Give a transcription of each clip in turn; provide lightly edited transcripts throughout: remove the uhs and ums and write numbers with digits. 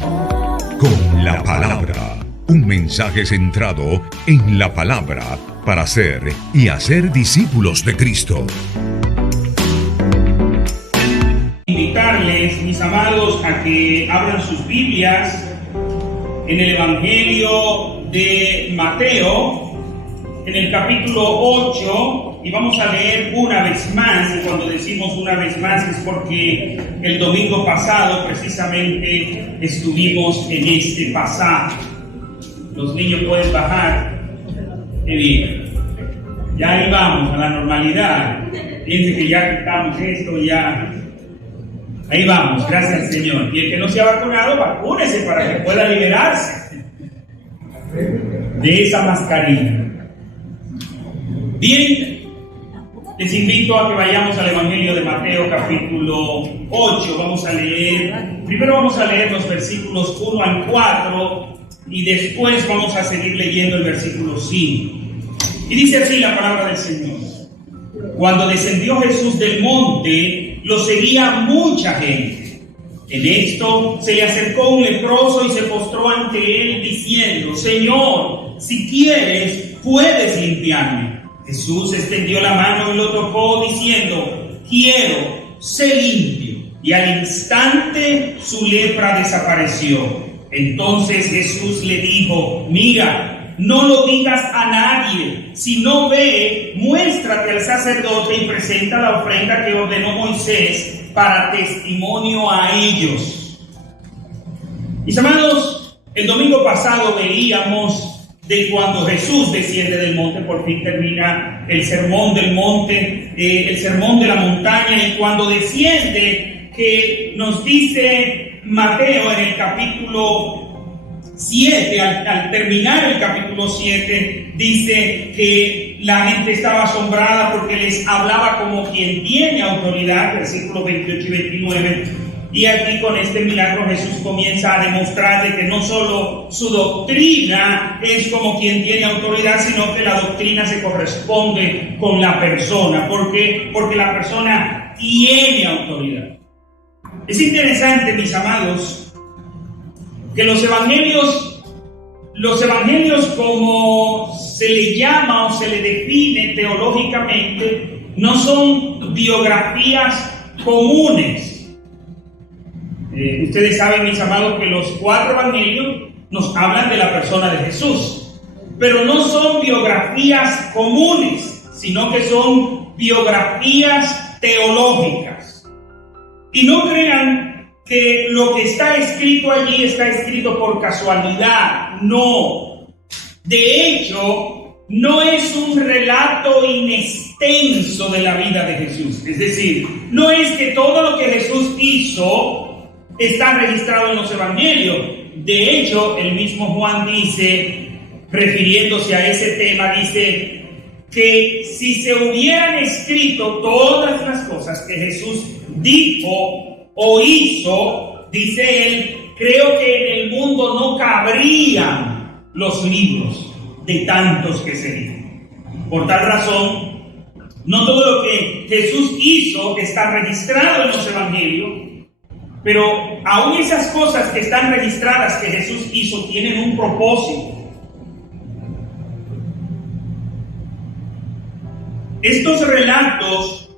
Con la palabra, un mensaje centrado en la palabra para ser y hacer discípulos de Cristo. Invitarles, mis amados, a que abran sus Biblias en el Evangelio de Mateo, en el capítulo 8, y vamos a leer una vez más. Y cuando decimos una vez más es porque el domingo pasado precisamente estuvimos en este pasaje. Los niños pueden bajar. Qué bien. Ya ahí vamos a la normalidad. Fíjense que ya quitamos esto, ya. Ahí vamos, gracias al Señor. Y el que no se ha vacunado, vacúnese para que pueda liberarse de esa mascarilla. Bien, les invito a que vayamos al Evangelio de Mateo capítulo 8. Primero vamos a leer los versículos 1 al 4 y después vamos a seguir leyendo el versículo 5. Y dice así la palabra del Señor. Cuando descendió Jesús del monte, lo seguía mucha gente. En esto se le acercó un leproso y se postró ante él diciendo: Señor, si quieres, puedes limpiarme. Jesús extendió la mano y lo tocó diciendo: quiero, sé limpio. Y al instante su lepra desapareció. Entonces Jesús le dijo: mira, no lo digas a nadie, sino ve, muéstrate al sacerdote y presenta la ofrenda que ordenó Moisés para testimonio a ellos. Mis amados, el domingo pasado veíamos de cuando Jesús desciende del monte, por fin termina el sermón del monte, el sermón de la montaña, y cuando desciende, que nos dice Mateo en el capítulo 7, al terminar el capítulo 7, dice que la gente estaba asombrada porque les hablaba como quien tiene autoridad, versículos 28 y 29. Y aquí con este milagro Jesús comienza a demostrarle que no solo su doctrina es como quien tiene autoridad, sino que la doctrina se corresponde con la persona. ¿Por qué? Porque la persona tiene autoridad. Es interesante, mis amados, que los evangelios como se le llama o se le define teológicamente, no son biografías comunes. Ustedes saben, mis amados, que los 4 evangelios nos hablan de la persona de Jesús, pero no son biografías comunes, sino que son biografías teológicas. Y no crean que lo que está escrito allí está escrito por casualidad. No. De hecho, no es un relato inextenso de la vida de Jesús. Es decir, no es que todo lo que Jesús hizo está registrado en los evangelios. De hecho, el mismo Juan dice, refiriéndose a ese tema, dice que si se hubieran escrito todas las cosas que Jesús dijo o hizo, dice él, creo que en el mundo no cabrían los libros de tantos que se dicen. Por tal razón, no todo lo que Jesús hizo está registrado en los evangelios, pero aún esas cosas que están registradas que Jesús hizo tienen un propósito. Estos relatos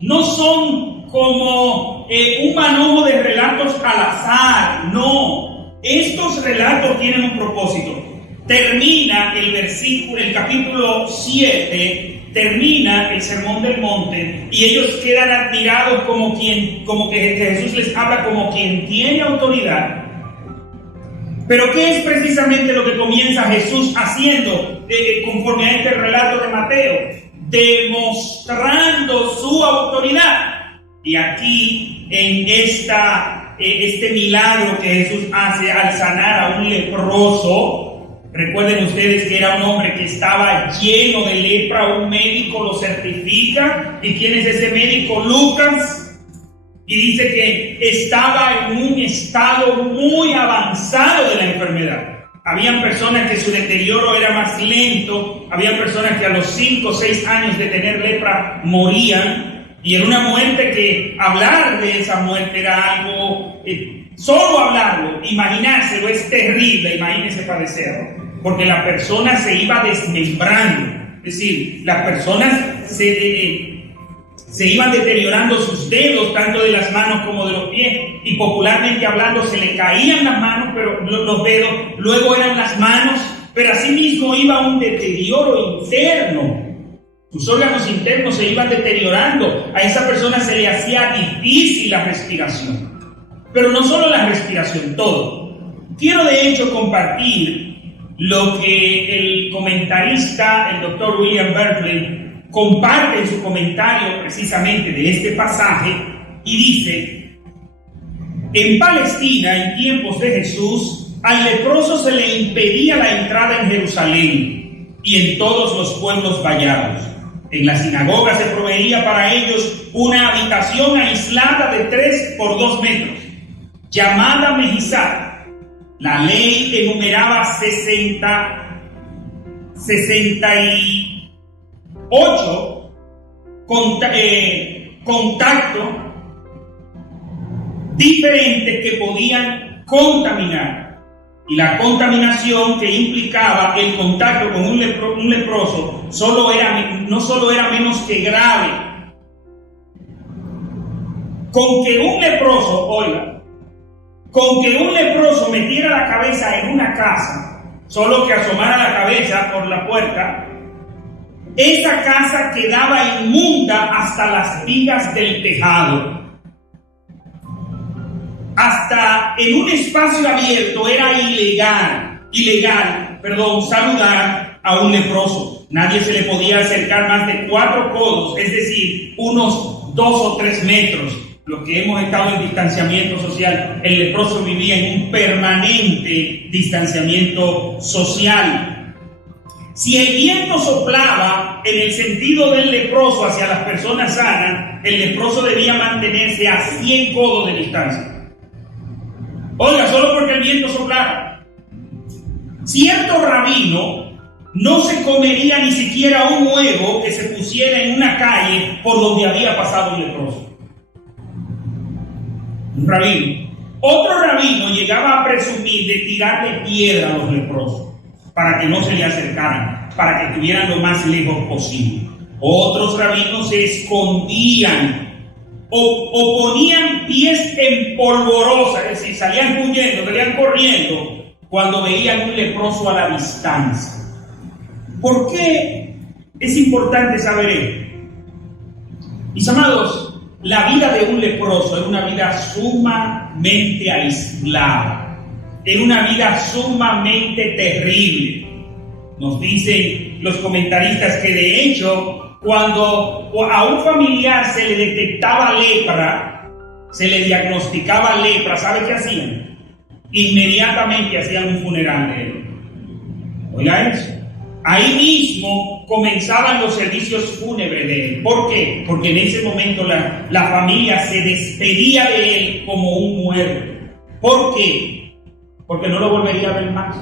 no son como un manojo de relatos al azar, no. Estos relatos tienen un propósito. Termina el capítulo 7, termina el sermón del monte, y ellos quedan admirados como que Jesús les habla como quien tiene autoridad. Pero ¿qué es precisamente lo que comienza Jesús haciendo conforme a este relato de Mateo? Demostrando su autoridad. Y aquí, en este milagro que Jesús hace al sanar a un leproso, recuerden ustedes que era un hombre que estaba lleno de lepra, un médico lo certifica. ¿Y quién es ese médico? Lucas. Y dice que estaba en un estado muy avanzado de la enfermedad. Habían personas que su deterioro era más lento, habían personas que a los 5 o 6 años de tener lepra morían. Y era una muerte que hablar de esa muerte era algo Solo hablarlo, imaginárselo es terrible, imagínense padecerlo, porque la persona se iba desmembrando, es decir, las personas se iban deteriorando sus dedos, tanto de las manos como de los pies, y popularmente hablando se le caían las manos, pero los dedos, luego eran las manos, pero asimismo iba un deterioro interno. Sus órganos internos se iban deteriorando, a esa persona se le hacía difícil la respiración. Pero no solo la respiración, todo. Quiero de hecho compartir lo que el comentarista, el doctor William Berkeley, comparte en su comentario precisamente de este pasaje y dice: en Palestina, en tiempos de Jesús, al leproso se le impedía la entrada en Jerusalén y en todos los pueblos vallados. En la sinagoga se proveía para ellos una habitación aislada de 3 por 2 metros, llamada Mejizá. La ley enumeraba 68 contactos diferentes que podían contaminar. Y la contaminación que implicaba el contacto con un leproso no solo era menos que grave. Con que un leproso metiera la cabeza en una casa, solo que asomara la cabeza por la puerta, esa casa quedaba inmunda hasta las vigas del tejado. Hasta en un espacio abierto era ilegal, saludar a un leproso. Nadie se le podía acercar más de 4 codos, es decir, unos 2 o 3 metros. Los que hemos estado en distanciamiento social, el leproso vivía en un permanente distanciamiento social. Si el viento soplaba en el sentido del leproso hacia las personas sanas, el leproso debía mantenerse a 100 codos de distancia. Oiga, solo porque el viento soplara. Cierto rabino no se comería ni siquiera un huevo que se pusiera en una calle por donde había pasado un leproso. Un rabino. Otro rabino llegaba a presumir de tirarle piedra a los leprosos para que no se le acercaran, para que estuvieran lo más lejos posible. Otros rabinos se escondían o ponían pies en polvorosa, es decir, salían huyendo, salían corriendo cuando veían un leproso a la distancia. ¿Por qué es importante saber esto? Mis amados, la vida de un leproso era una vida sumamente aislada, era una vida sumamente terrible. Nos dicen los comentaristas que de hecho, cuando a un familiar se le detectaba lepra, se le diagnosticaba lepra, ¿sabe qué hacían? Inmediatamente hacían un funeral de él. Oiga eso. Ahí mismo comenzaban los servicios fúnebres de él. ¿Por qué? Porque en ese momento la familia se despedía de él como un muerto. ¿Por qué? Porque no lo volvería a ver más.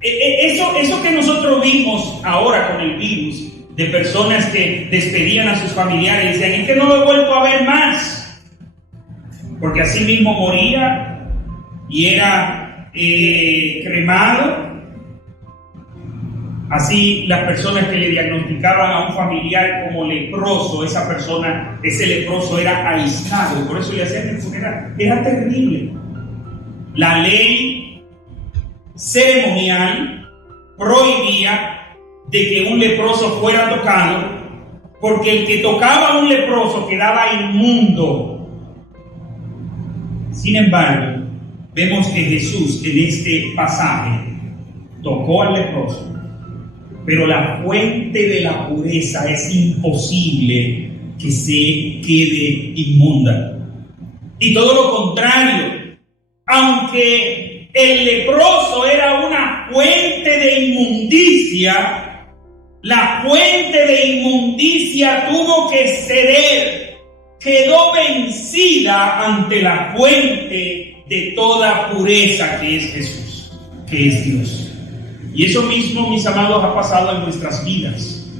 Eso que nosotros vimos ahora con el virus, de personas que despedían a sus familiares y decían: es que no lo he vuelto a ver más, porque así mismo moría y era cremado. Así las personas que le diagnosticaban a un familiar como leproso, ese leproso era aislado, por eso le hacían el funeral. Era terrible. La ley ceremonial prohibía de que un leproso fuera tocado, porque el que tocaba a un leproso quedaba inmundo. Sin embargo, vemos que Jesús en este pasaje tocó al leproso, pero la fuente de la pureza es imposible que se quede inmunda. Y todo lo contrario, aunque el leproso era una fuente de inmundicia, la fuente de inmundicia tuvo que ceder, quedó vencida ante la fuente de toda pureza que es Jesús, que es Dios. Y eso mismo, mis amados, ha pasado en nuestras vidas.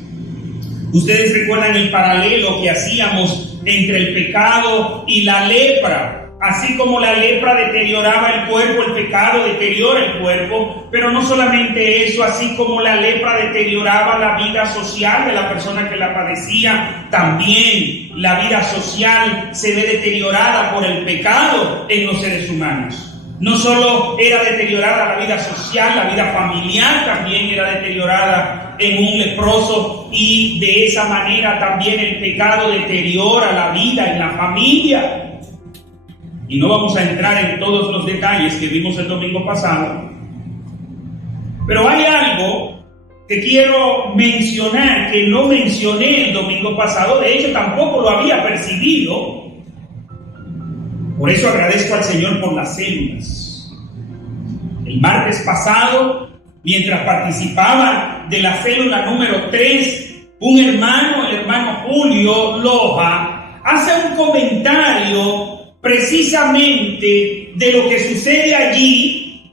Ustedes recuerdan el paralelo que hacíamos entre el pecado y la lepra. Así como la lepra deterioraba el cuerpo, el pecado deteriora el cuerpo, pero no solamente eso, así como la lepra deterioraba la vida social de la persona que la padecía, también la vida social se ve deteriorada por el pecado en los seres humanos. No solo era deteriorada la vida social, la vida familiar también era deteriorada en un leproso, y de esa manera también el pecado deteriora la vida en la familia. Y no vamos a entrar en todos los detalles que vimos el domingo pasado, pero hay algo que quiero mencionar que no mencioné el domingo pasado. De hecho, tampoco lo había percibido. Por eso agradezco al Señor por las células. El martes pasado, mientras participaba de la célula número 3, un hermano, el hermano Julio Loja, hace un comentario precisamente de lo que sucede allí,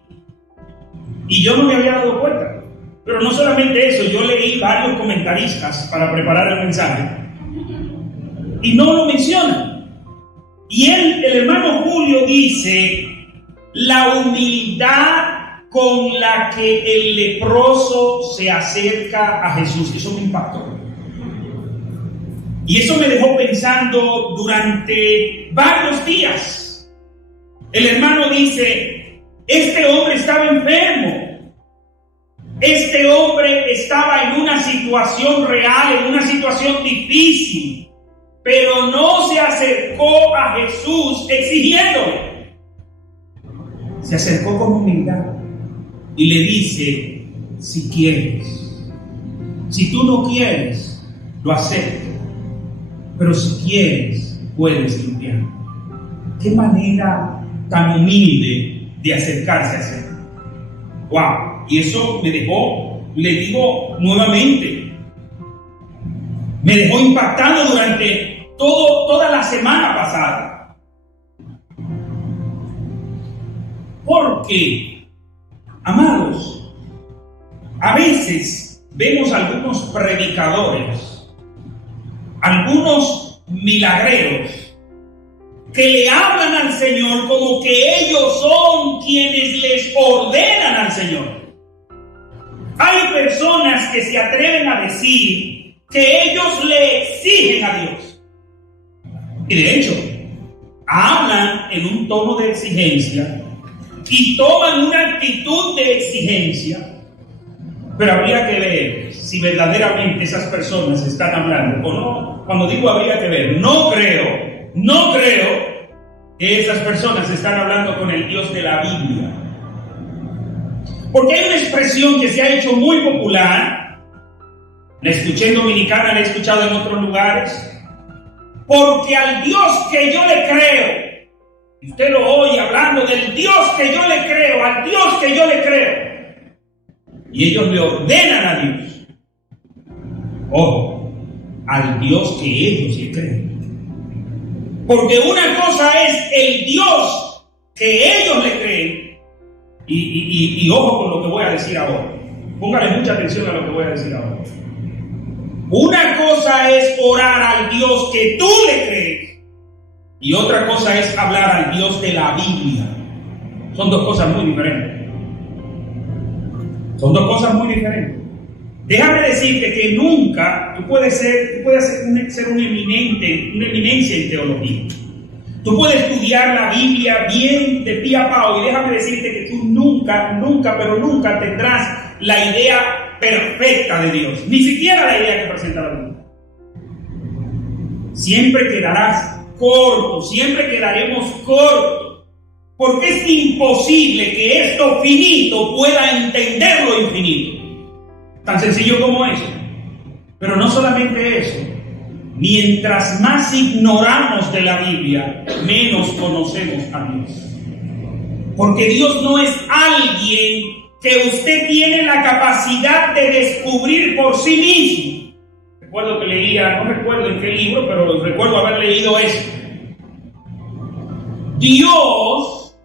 y yo no me había dado cuenta. Pero no solamente eso, yo leí varios comentaristas para preparar el mensaje y no lo mencionan. Y el hermano Julio dice: la humildad con la que el leproso se acerca a Jesús. Eso me impactó. Y eso me dejó pensando durante varios días. El hermano dice: este hombre estaba enfermo. Este hombre estaba en una situación real, en una situación difícil, pero no se acercó a Jesús exigiéndole. Se acercó con humildad y le dice: si quieres. Si tú no quieres, lo acepto, pero si quieres, puedes limpiar. Qué manera tan humilde de acercarse a Él. ¡Wow! Y eso me dejó, le digo nuevamente, me dejó impactado durante toda la semana pasada. Porque, amados, a veces vemos algunos predicadores, algunos milagreros, que le hablan al Señor como que ellos son quienes les ordenan al Señor. Hay personas que se atreven a decir que ellos le exigen a Dios. Y de hecho, hablan en un tono de exigencia y toman una actitud de exigencia. Pero habría que ver si verdaderamente esas personas están hablando o no. Cuando digo habría que ver, no creo que esas personas están hablando con el Dios de la Biblia. Porque hay una expresión que se ha hecho muy popular, la escuché en Dominicana, la he escuchado en otros lugares: porque al Dios que yo le creo. Y usted lo oye hablando del Dios que yo le creo, al Dios que yo le creo. Y ellos le ordenan a Dios. Ojo, al Dios que ellos le creen. Porque una cosa es el Dios que ellos le creen. Y ojo con lo que voy a decir ahora. Póngale mucha atención a lo que voy a decir ahora. Una cosa es orar al Dios que tú le crees. Y otra cosa es hablar al Dios de la Biblia. Son dos cosas muy diferentes. Déjame decirte que nunca tú puedes ser una eminencia en teología. Tú puedes estudiar la Biblia bien de pie a pao, y déjame decirte que tú nunca tendrás la idea perfecta de Dios, ni siquiera la idea que presenta la Biblia. Siempre quedarás corto, siempre quedaremos cortos, porque es imposible que esto finito pueda entender lo infinito. Tan sencillo como eso. Pero no solamente eso. Mientras más ignoramos de la Biblia, menos conocemos a Dios. Porque Dios no es alguien que usted tiene la capacidad de descubrir por sí mismo. Recuerdo que leía, no recuerdo en qué libro, pero recuerdo haber leído eso. Dios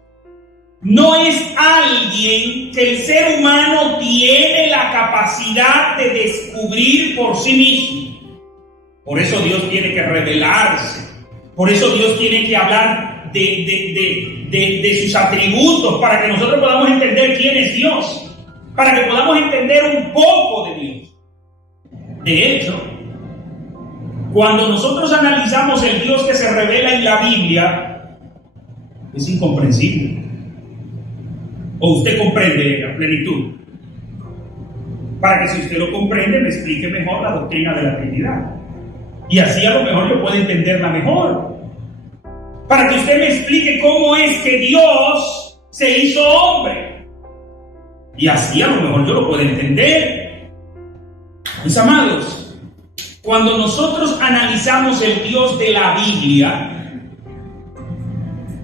no es alguien que el ser humano tiene la capacidad de descubrir por sí mismo. Por eso Dios tiene que revelarse. Por eso Dios tiene que hablar de sus atributos, para que nosotros podamos entender quién es Dios, para que podamos entender un poco de Dios. De hecho, cuando nosotros analizamos el Dios que se revela en la Biblia, es incomprensible. ¿O usted comprende a plenitud? Para que si usted lo comprende, me explique mejor la doctrina de la Trinidad. Y así a lo mejor yo puedo entenderla mejor. Para que usted me explique cómo es que Dios se hizo hombre. Y así a lo mejor yo lo puedo entender. Mis amados, cuando nosotros analizamos el Dios de la Biblia,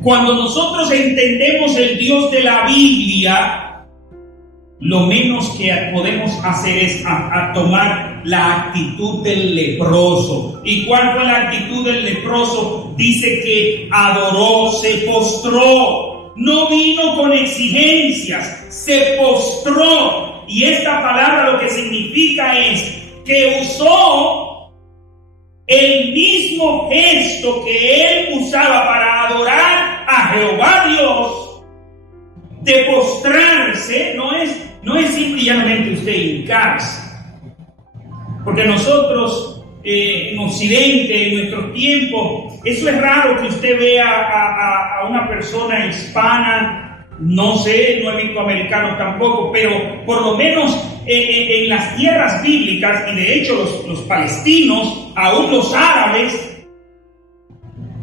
cuando nosotros entendemos el Dios de la Biblia, lo menos que podemos hacer es a tomar la actitud del leproso. ¿Y cuál fue la actitud del leproso? Dice que adoró, se postró, no vino con exigencias, se postró. Y esta palabra lo que significa es que usó el mismo gesto que él usaba para adorar a Jehová Dios, de postrarse. No es simple y llanamente usted hincarse, porque nosotros en Occidente, en nuestros tiempos, eso es raro que usted vea a una persona hispana, no sé, no he visto americanos tampoco, pero por lo menos en las tierras bíblicas, y de hecho los palestinos, aún los árabes,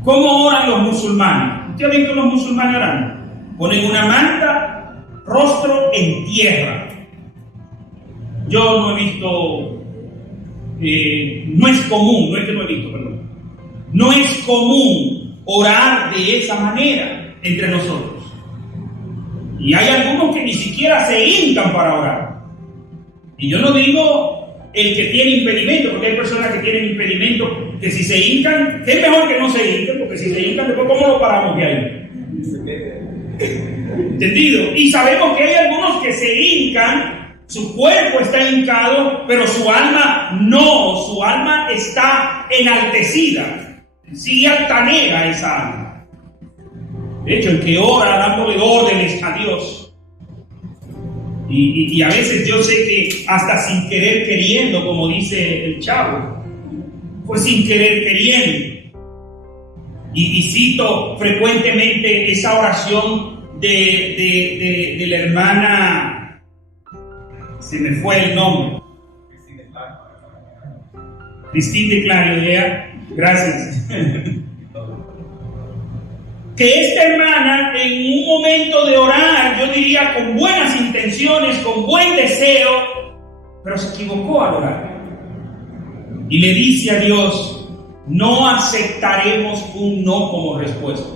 ¿cómo oran los musulmanes? ¿Usted ha visto los musulmanes orando? Ponen una manta, rostro en tierra. Yo no he visto, no es común, no es que no he visto, perdón. No es común orar de esa manera entre nosotros. Y hay algunos que ni siquiera se hincan para orar. Y yo no digo el que tiene impedimento, porque hay personas que tienen impedimento, que si se hincan, que es mejor que no se hinquen, porque si se hincan, después ¿cómo lo paramos de ahí? ¿Entendido? Y sabemos que hay algunos que se hincan, su cuerpo está hincado, pero su alma no, su alma está enaltecida, sigue altanera esa alma. De hecho, el que ora dándole órdenes a Dios, y a veces yo sé que hasta sin querer queriendo, como dice el chavo, pues sin querer queriendo. Y cito frecuentemente esa oración de la hermana, se me fue el nombre, Cristina de Claridad, gracias. Que esta hermana, en un momento de orar, yo diría con buenas intenciones, con buen deseo, pero se equivocó al orar. Y le dice a Dios: no aceptaremos un no como respuesta.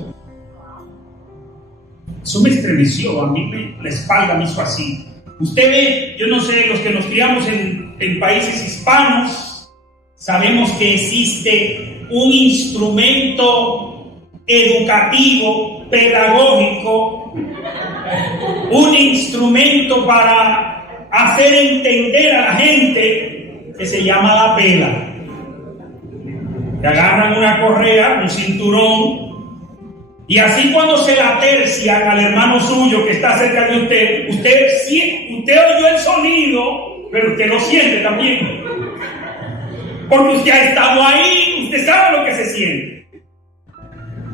Eso me estremeció, a mí la espalda me hizo así. Usted ve, yo no sé, los que nos criamos en países hispanos, sabemos que existe un instrumento educativo, pedagógico, un instrumento para hacer entender a la gente, que se llama la pela. Te agarran una correa, un cinturón, y así cuando se la tercian al hermano suyo que está cerca de usted, usted oyó el sonido, pero usted lo siente también, porque usted ha estado ahí, usted sabe lo que se siente.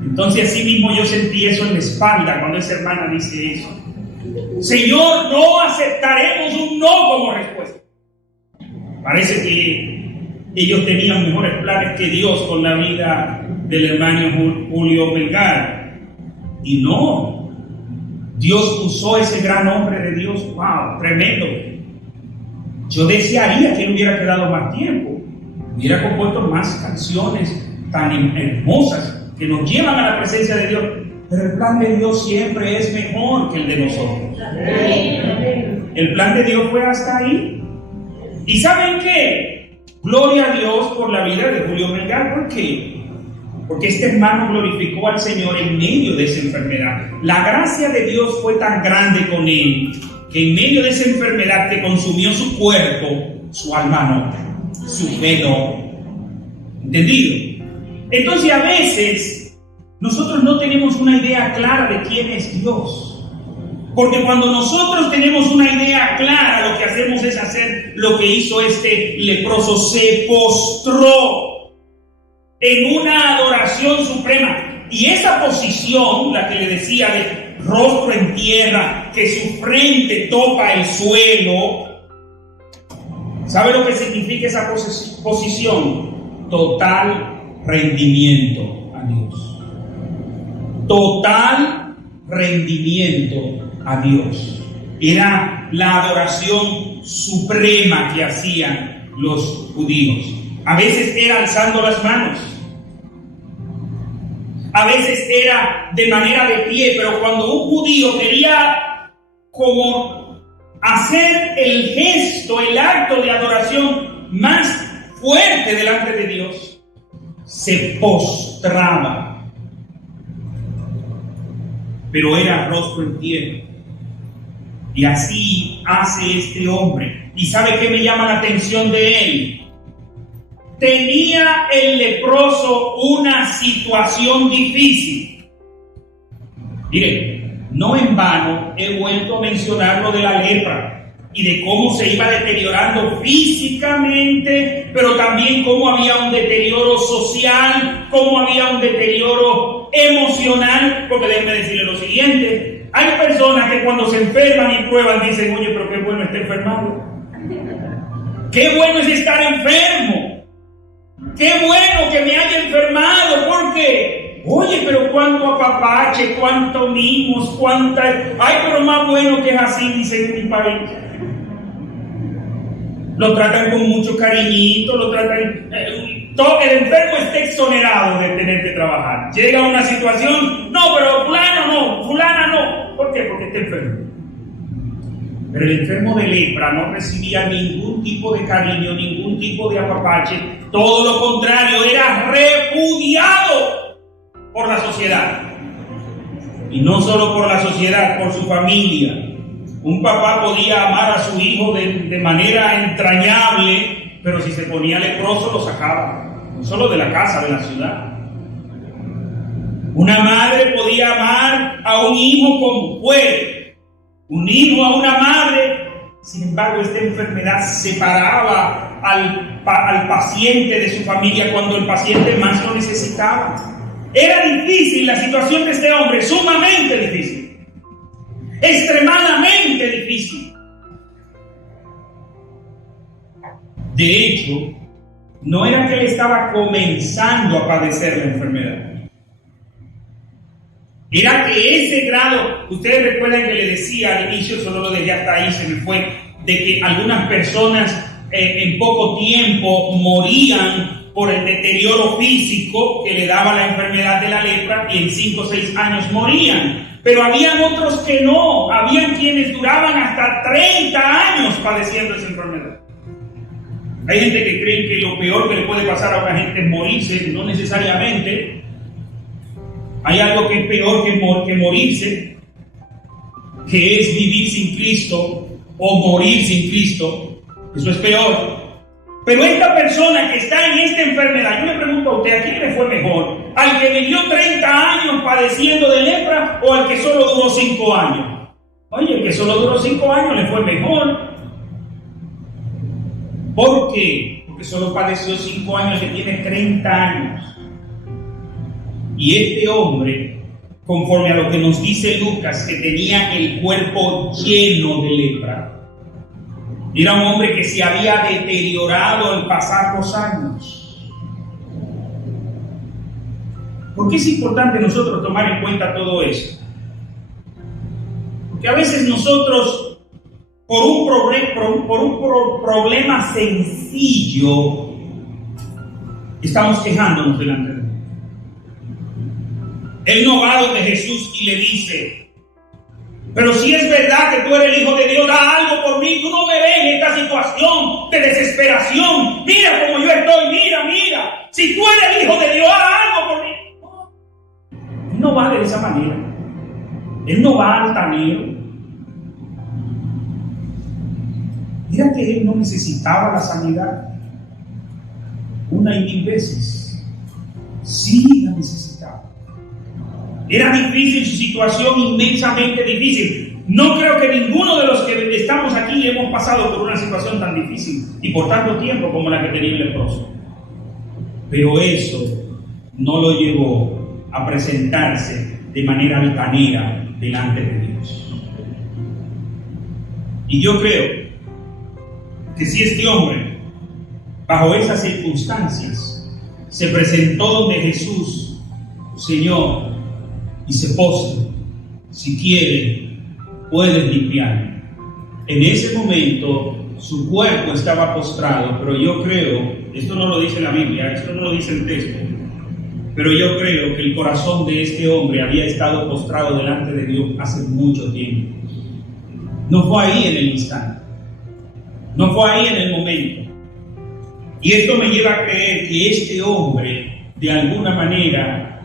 Entonces así mismo yo sentí eso en la espalda cuando esa hermana dice eso. Señor, no aceptaremos un no como respuesta. Parece que ellos tenían mejores planes que Dios con la vida del hermano Julio Melgar. Y no, Dios usó ese gran hombre de Dios. ¡Wow! Tremendo. Yo desearía que él hubiera quedado más tiempo, hubiera compuesto más canciones tan hermosas que nos llevan a la presencia de Dios. Pero el plan de Dios siempre es mejor que el de nosotros. El plan de Dios fue hasta ahí. ¿Y saben qué? Gloria a Dios por la vida de Julio Melgar. ¿Por qué? Porque este hermano glorificó al Señor en medio de esa enfermedad. La gracia de Dios fue tan grande con él, que en medio de esa enfermedad que consumió su cuerpo, su alma no, su fe no. ¿Entendido? Entonces a veces nosotros no tenemos una idea clara de quién es Dios. Porque cuando nosotros tenemos una idea clara, lo que hacemos es hacer lo que hizo este leproso: se postró en una adoración suprema. Y esa posición, la que le decía de rostro en tierra, que su frente toca el suelo, ¿sabe lo que significa esa posición? Total rendimiento a Dios. Total rendimiento a Dios. Era la adoración suprema que hacían los judíos. A veces era alzando las manos, a veces era de manera de pie, pero cuando un judío quería como hacer el gesto, el acto de adoración más fuerte delante de Dios, se postraba, pero era rostro en tierra. Y así hace este hombre. ¿Y sabe qué me llama la atención de él? Tenía el leproso una situación difícil. Mire, no en vano he vuelto a mencionar lo de la lepra y de cómo se iba deteriorando físicamente, pero también cómo había un deterioro social, cómo había un deterioro emocional. Porque déjenme decirle lo siguiente: hay personas que cuando se enferman y prueban dicen: oye, pero qué bueno está enfermado. Qué bueno es estar enfermo. Qué bueno que me haya enfermado. ¿Por qué? Oye, pero cuánto apapache, cuánto mimos, cuánta... Ay, pero más bueno que es así, dicen en mi país. Lo tratan con mucho cariñito, lo tratan... el enfermo está exonerado de tener que trabajar. Llega una situación: no, pero fulano no, fulana no. ¿Por qué? Porque está enfermo. Pero el enfermo de lepra no recibía ningún tipo de cariño, ningún tipo de apapache. Todo lo contrario, era repudiado por la sociedad. Y no solo por la sociedad, por su familia. Un papá podía amar a su hijo de manera entrañable, pero si se ponía leproso lo sacaba. No solo de la casa, de la ciudad. Una madre podía amar a un hijo como puede. Un hijo a una madre. Sin embargo, esta enfermedad separaba al paciente de su familia cuando el paciente más lo necesitaba. Era difícil la situación de este hombre, sumamente difícil, extremadamente difícil. De hecho, no era que él estaba comenzando a padecer la enfermedad. Era que ese grado, ustedes recuerdan que le decía al inicio, solo lo dejé hasta ahí, se me fue, de que algunas personas en poco tiempo morían por el deterioro físico que le daba la enfermedad de la lepra, y en 5 o 6 años morían. Pero habían otros que no, habían quienes duraban hasta 30 años padeciendo esa enfermedad. Hay gente que cree que lo peor que le puede pasar a una gente es morirse. No necesariamente. Hay algo que es peor que morirse, que es vivir sin Cristo o morir sin Cristo. Eso es peor. Pero esta persona que está en esta enfermedad, yo le pregunto a usted: ¿a quién le fue mejor? ¿Al que vivió 30 años padeciendo de lepra o al que solo duró 5 años? Oye, el que solo duró 5 años le fue mejor. ¿Por qué? Porque solo padeció 5 años, que tiene 30 años. Y este hombre, conforme a lo que nos dice Lucas, que tenía el cuerpo lleno de lepra, era un hombre que se había deteriorado al pasar los años. ¿Por qué es importante nosotros tomar en cuenta todo eso? Porque a veces nosotros, por un problema sencillo, estamos quejándonos delante de Dios. Él no va donde Jesús y le dice: pero si es verdad que tú eres el Hijo de Dios, da algo por mí. Tú no me ves en esta situación de desesperación. Mira cómo yo estoy, mira. Si tú eres el Hijo de Dios, haz algo por mí. Él no va de esa manera. Él no va altanero. Mira que él no necesitaba la sanidad 1 y 1000 veces. Sí la necesitaba. Era difícil su situación, inmensamente difícil. No creo que ninguno de los que estamos aquí hemos pasado por una situación tan difícil y por tanto tiempo como la que tenía el leproso. Pero eso no lo llevó a presentarse de manera altanera delante de Dios. Y yo creo que si este hombre, bajo esas circunstancias, se presentó donde Jesús, Señor, y se posa, si quiere, puedes limpiarme. En ese momento su cuerpo estaba postrado, pero yo creo, esto no lo dice la Biblia, esto no lo dice el texto, pero yo creo que el corazón de este hombre había estado postrado delante de Dios hace mucho tiempo. No fue ahí en el instante, no fue ahí en el momento. Y esto me lleva a creer que este hombre, de alguna manera,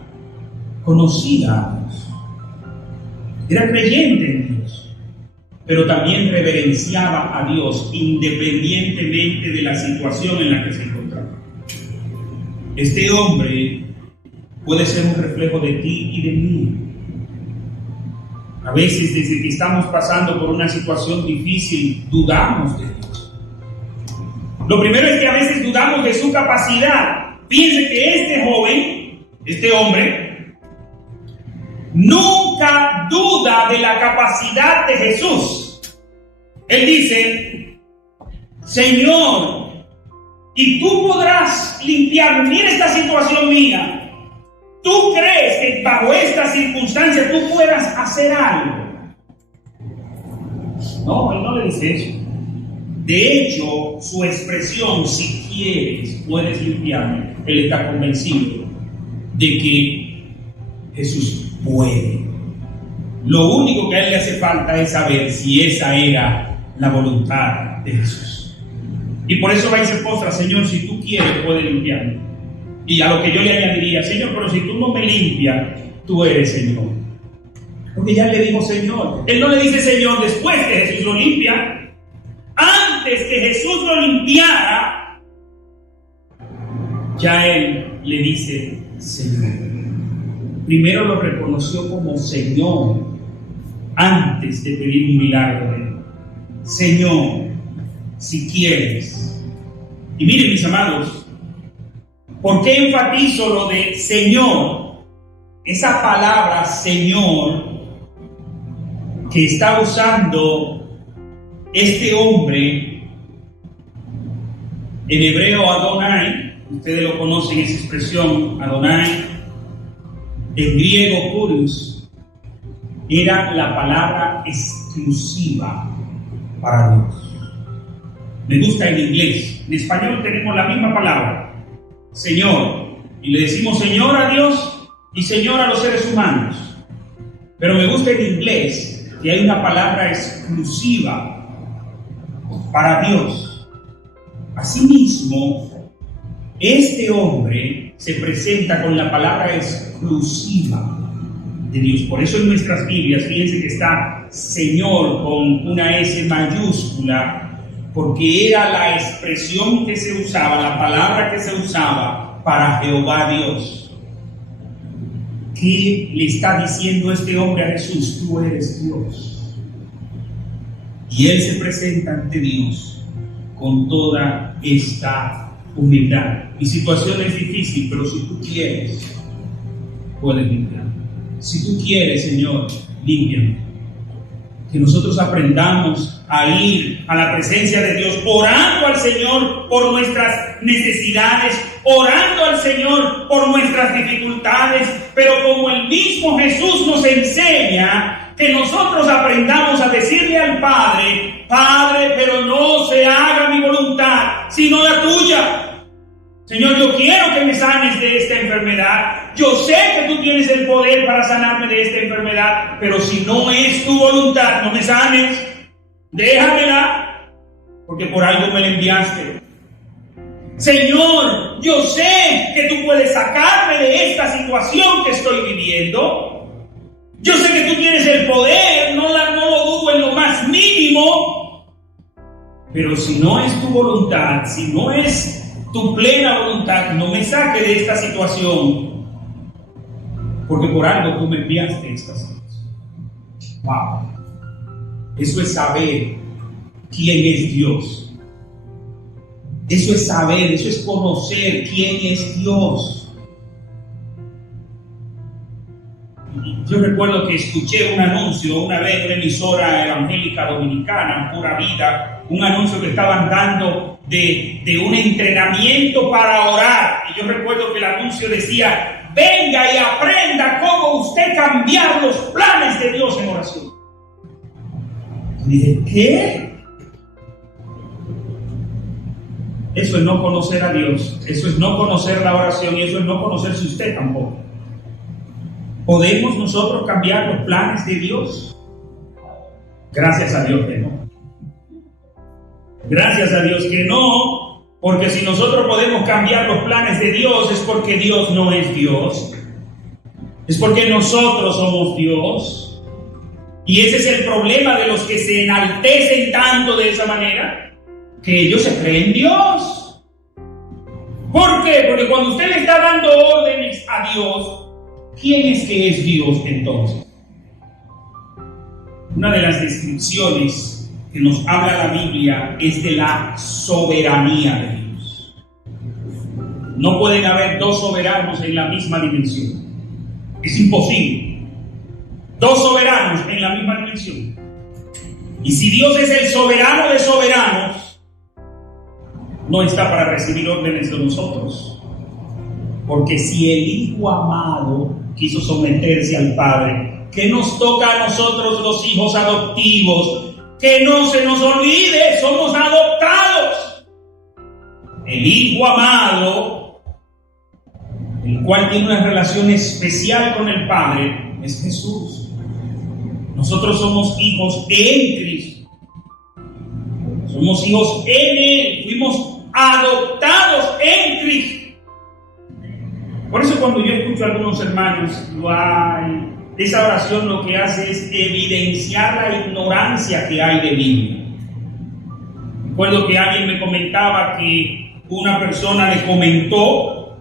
conocía a Dios, era creyente en Dios, pero también reverenciaba a Dios independientemente de la situación en la que se encontraba. Este hombre puede ser un reflejo de ti y de mí. A veces, desde que estamos pasando por una situación difícil, dudamos de Dios. Lo primero es que a veces dudamos de su capacidad. Piense que este joven, este hombre, nunca duda de la capacidad de Jesús. Él dice: Señor, y tú podrás limpiarme. Mira esta situación mía. ¿Tú crees que bajo esta circunstancia tú puedas hacer algo? No, él no le dice eso. De hecho, su expresión, si quieres, puedes limpiarme, él está convencido de que Jesús puede. Lo único que a él le hace falta es saber si esa era la voluntad de Jesús. Y por eso va y se postra: Señor, si tú quieres, puedes limpiarme. Y a lo que yo le añadiría: Señor, pero si tú no me limpias, tú eres Señor. Porque ya le dijo Señor. Él no le dice Señor después que Jesús lo limpia. Antes que Jesús lo limpiara, ya él le dice Señor. Primero lo reconoció como Señor antes de pedir un milagro de él. Señor, si quieres. Y miren, mis amados, ¿por qué enfatizo lo de Señor? Esa palabra Señor que está usando este hombre, en hebreo Adonai, ustedes lo conocen, esa expresión Adonai, en griego Kurios, era la palabra exclusiva para Dios. Me gusta en inglés. En español tenemos la misma palabra, Señor, y le decimos Señor a Dios y Señor a los seres humanos. Pero me gusta en inglés que hay una palabra exclusiva para Dios. Asimismo, este hombre se presenta con la palabra exclusiva de Dios. Por eso en nuestras Biblias, fíjense que está Señor con una S mayúscula, porque era la expresión que se usaba, la palabra que se usaba para Jehová Dios. ¿Qué le está diciendo este hombre a Jesús? Tú eres Dios. Y él se presenta ante Dios con toda esta humildad. Mi situación es difícil, pero si tú quieres, puedes limpiarme. Si tú quieres, Señor, límpiame. Que nosotros aprendamos a ir a la presencia de Dios, orando al Señor por nuestras necesidades, orando al Señor por nuestras dificultades, pero como el mismo Jesús nos enseña, que nosotros aprendamos a decirle al Padre: Padre, pero no se haga mi voluntad, sino la tuya. Señor, yo quiero que me sanes de esta enfermedad. Yo sé que tú tienes el poder para sanarme de esta enfermedad, pero si no es tu voluntad, no me sanes. Déjamela, porque por algo me la enviaste. Señor, yo sé que tú puedes sacarme de esta situación que estoy viviendo. Yo sé que tú tienes el poder, no lo dudo en lo más mínimo. Pero si no es tu voluntad, si no es tu plena voluntad, no me saque de esta situación. porque por algo tú me enviaste estas cosas. Wow. Eso es saber quién es Dios. Eso es saber, eso es conocer quién es Dios. Yo recuerdo que escuché un anuncio una vez en una emisora evangélica dominicana, Pura Vida, un anuncio que estaban dando de un entrenamiento para orar. Y yo recuerdo que el anuncio decía: venga y aprenda cómo usted cambiar los planes de Dios en oración. Y dije, ¿qué? Eso es no conocer a Dios, eso es no conocer la oración y eso es no conocerse usted tampoco. ¿Podemos nosotros cambiar los planes de Dios? Gracias a Dios que no. Gracias a Dios que no, porque si nosotros podemos cambiar los planes de Dios es porque Dios no es Dios. Es porque nosotros somos Dios. Y ese es el problema de los que se enaltecen tanto de esa manera, que ellos se creen Dios. ¿Por qué? Porque cuando usted le está dando órdenes a Dios, ¿quién es que es Dios entonces? Una de las descripciones que nos habla la Biblia es de la soberanía de Dios. No pueden haber dos soberanos en la misma dimensión. Es imposible. Dos soberanos en la misma dimensión. Y si Dios es el soberano de soberanos, no está para recibir órdenes de nosotros. Porque si el Hijo amado quiso someterse al Padre, ¿qué nos toca a nosotros los hijos adoptivos? Que no se nos olvide, somos adoptados. El Hijo amado, el cual tiene una relación especial con el Padre, es Jesús. Nosotros somos hijos en Cristo. Somos hijos en Él. Fuimos adoptados en Cristo. Por eso cuando yo escucho a algunos hermanos, esa oración lo que hace es evidenciar la ignorancia que hay de Biblia. Recuerdo que alguien me comentaba que una persona le comentó,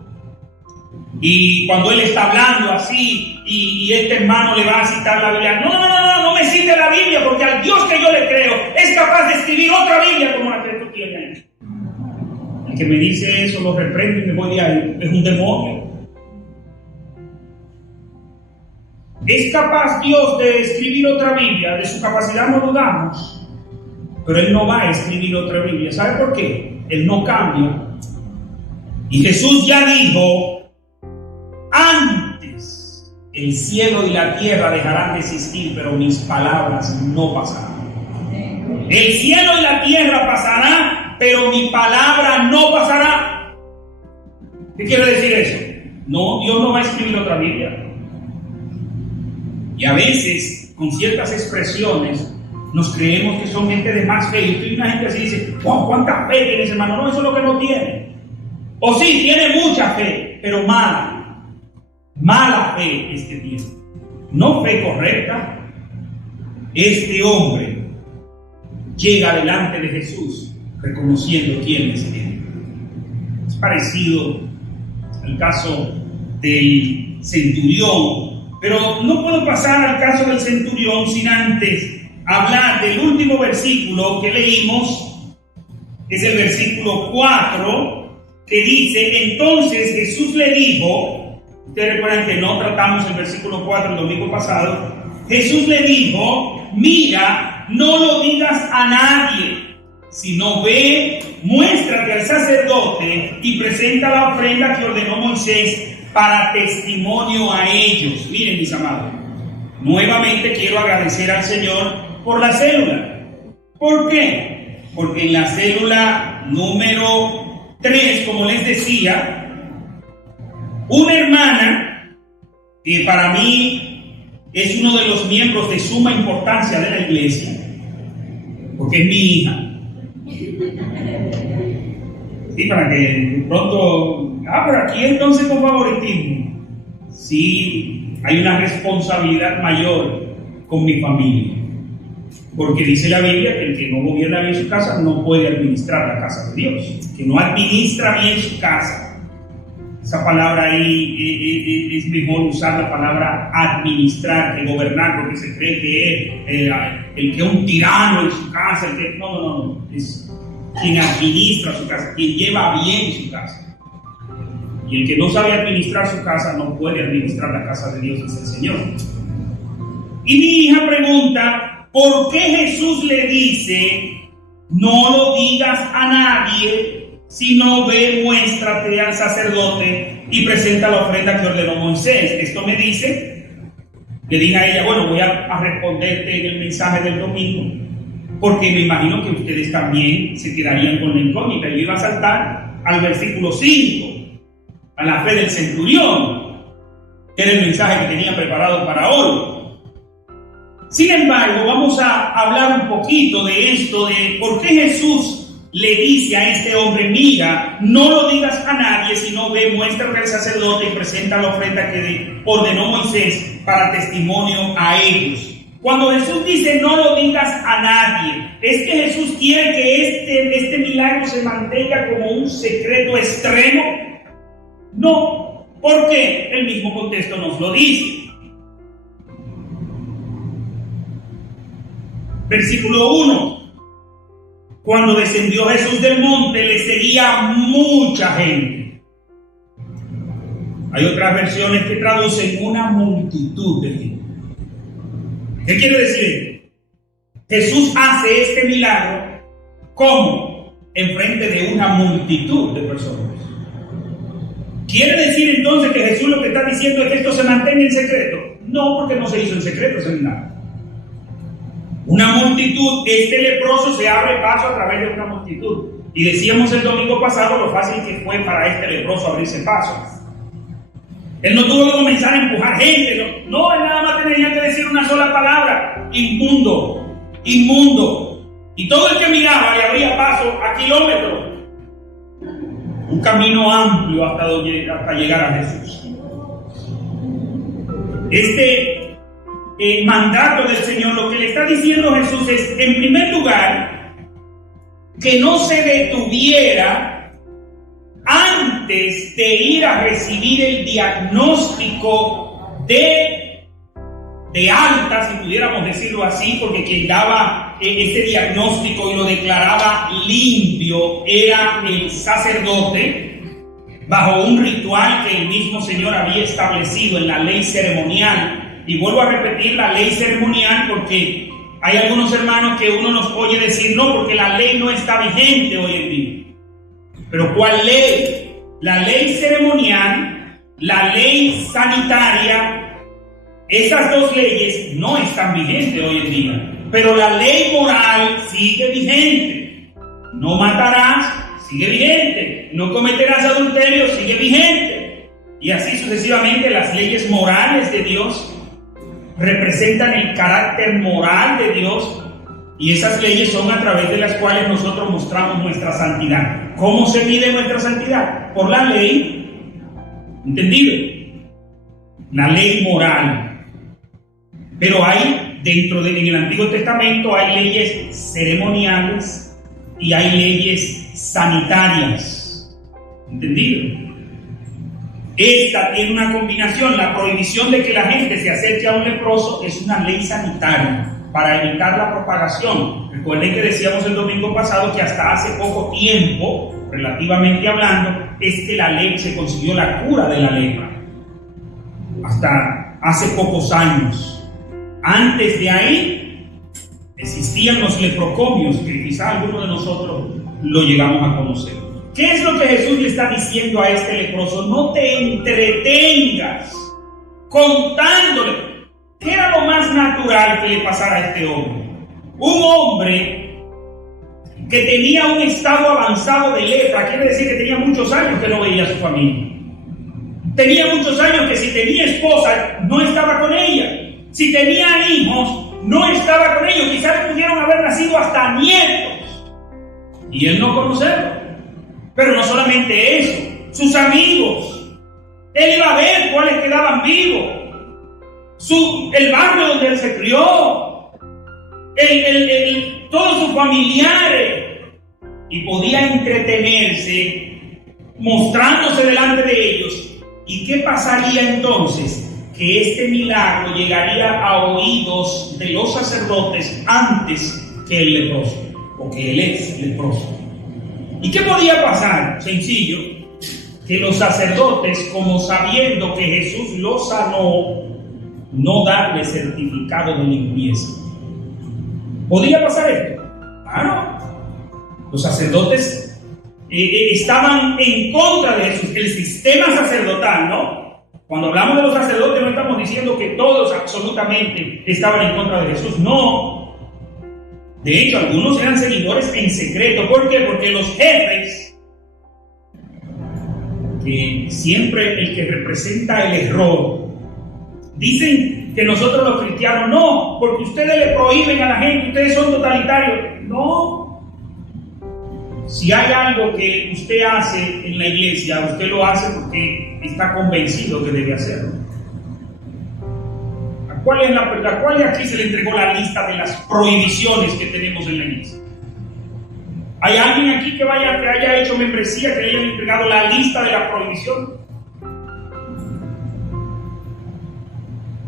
y cuando él está hablando así, y este hermano le va a citar la Biblia, no me cite la Biblia, porque al Dios que yo le creo es capaz de escribir otra Biblia como la que tú tienes. El que me dice eso lo reprendo y me voy de ahí. Es un demonio. ¿Es capaz Dios de escribir otra Biblia? De su capacidad no dudamos, pero Él no va a escribir otra Biblia. ¿Sabe por qué? Él no cambia. Y Jesús ya dijo: antes el cielo y la tierra dejarán de existir, pero mis palabras no pasarán. El cielo y la tierra pasarán, pero mi palabra no pasará. ¿Qué quiere decir eso? No, Dios no va a escribir otra Biblia. Y a veces, con ciertas expresiones, nos creemos que son gente de más fe. Y una gente así dice: wow, ¿cuánta fe tiene ese hermano? No, eso es lo que no tiene. O sí, tiene mucha fe, pero mala. Mala fe este tiene. No fe correcta. Este hombre llega delante de Jesús reconociendo quién es Él. Es parecido al caso del centurión. Pero no puedo pasar al caso del centurión sin antes hablar del último versículo que leímos. Es el versículo 4, que dice: entonces Jesús le dijo, ustedes recuerdan que no tratamos el versículo 4 el domingo pasado. Jesús le dijo: mira, no lo digas a nadie, sino ve, muéstrate al sacerdote y presenta la ofrenda que ordenó Moisés para testimonio a ellos. Miren, mis amados, nuevamente quiero agradecer al Señor por la célula. ¿Por qué? Porque en la célula número 3, como les decía, una hermana que para mí es uno de los miembros de suma importancia de la iglesia, porque es mi hija. Sí, para que de pronto, pero aquí entonces con favoritismo. Sí, hay una responsabilidad mayor con mi familia. Porque dice la Biblia que el que no gobierna bien su casa no puede administrar la casa de Dios. Que no administra bien su casa Esa palabra ahí es mejor usar la palabra administrar que gobernar, porque se cree que es el que es un tirano en su casa. No. Es quien administra su casa, quien lleva bien su casa. Y el que no sabe administrar su casa no puede administrar la casa de Dios, dice el Señor. Y mi hija pregunta, ¿por qué Jesús le dice, no lo digas a nadie? Si no ve, muéstrate al sacerdote y presenta la ofrenda que ordenó Moisés. Esto me dice, le dije a ella, bueno, voy a responderte en el mensaje del domingo, porque me imagino que ustedes también se quedarían con la incógnita. Yo iba a saltar al versículo 5, a la fe del centurión, que era el mensaje que tenía preparado para hoy. Sin embargo, vamos a hablar un poquito de esto, de por qué Jesús le dice a este hombre, mira, no lo digas a nadie, sino ve, muéstrate al sacerdote y presenta la ofrenda que ordenó Moisés para testimonio a ellos. Cuando Jesús dice no lo digas a nadie, es que Jesús quiere que este milagro se mantenga como un secreto extremo. No, porque el mismo contexto nos lo dice. Versículo 1. Cuando descendió Jesús del monte, le seguía mucha gente. Hay otras versiones que traducen una multitud de gente. ¿Qué quiere decir? Jesús hace este milagro, ¿cómo? Enfrente de una multitud de personas. ¿Quiere decir entonces que Jesús lo que está diciendo es que esto se mantenga en secreto? No, porque no se hizo en secreto ese milagro. Una multitud, este leproso se abre paso a través de una multitud. Y decíamos el domingo pasado lo fácil que fue para este leproso abrirse paso. Él no tuvo que comenzar a empujar gente, no, él nada más tenía que decir una sola palabra: inmundo, inmundo. Y todo el que miraba le abría paso a kilómetros. Un camino amplio hasta llegar a Jesús. El mandato del Señor, lo que le está diciendo Jesús es, en primer lugar, que no se detuviera antes de ir a recibir el diagnóstico de alta, si pudiéramos decirlo así, porque quien daba ese diagnóstico y lo declaraba limpio era el sacerdote, bajo un ritual que el mismo Señor había establecido en la ley ceremonial. Y vuelvo a repetir la ley ceremonial, porque hay algunos hermanos que uno nos oye decir, no, porque la ley no está vigente hoy en día. Pero ¿cuál ley? La ley ceremonial, la ley sanitaria, esas dos leyes no están vigentes hoy en día. Pero la ley moral sigue vigente. No matarás, sigue vigente. No cometerás adulterio, sigue vigente. Y así sucesivamente las leyes morales de Dios representan el carácter moral de Dios, y esas leyes son a través de las cuales nosotros mostramos nuestra santidad. ¿Cómo se mide nuestra santidad? Por la ley, ¿entendido? La ley moral. Pero hay, en el Antiguo Testamento, hay leyes ceremoniales y hay leyes sanitarias, ¿entendido? Esta tiene una combinación. La prohibición de que la gente se acerque a un leproso es una ley sanitaria para evitar la propagación. Recuerden que decíamos el domingo pasado que hasta hace poco tiempo, relativamente hablando, es que la ley se consiguió la cura de la lepra. Hasta hace pocos años. Antes de ahí existían los leprocomios, que quizá algunos de nosotros lo llegamos a conocer. ¿Qué es lo que Jesús le está diciendo a este leproso? No te entretengas contándole. ¿Qué era lo más natural que le pasara a este hombre? Un hombre que tenía un estado avanzado de lepra, quiere decir que tenía muchos años que no veía a su familia. Tenía muchos años que si tenía esposa, no estaba con ella. Si tenía hijos, no estaba con ellos. Quizás le pudieron haber nacido hasta nietos. Y él no conocerlo. Pero no solamente eso, sus amigos, él iba a ver cuáles quedaban vivos, el barrio donde él se crió, todos sus familiares, y podía entretenerse mostrándose delante de ellos. ¿Y qué pasaría entonces? Que este milagro llegaría a oídos de los sacerdotes antes que el leproso, o que el ex leproso. ¿Y qué podía pasar? Sencillo, que los sacerdotes, como sabiendo que Jesús los sanó, no darle certificado de limpieza. ¿Podía pasar esto? Claro. Los sacerdotes estaban en contra de Jesús, el sistema sacerdotal, ¿no? Cuando hablamos de los sacerdotes no estamos diciendo que todos absolutamente estaban en contra de Jesús, no. De hecho, algunos eran seguidores en secreto. ¿Por qué? Porque los jefes, que siempre el que representa el error, dicen que nosotros los cristianos no, porque ustedes le prohíben a la gente, ustedes son totalitarios. No. Si hay algo que usted hace en la iglesia, usted lo hace porque está convencido que debe hacerlo. ¿A cuál de aquí se le entregó la lista de las prohibiciones que tenemos en la iglesia? ¿Hay alguien aquí que haya hecho membresía, que le hayan entregado la lista de la prohibición?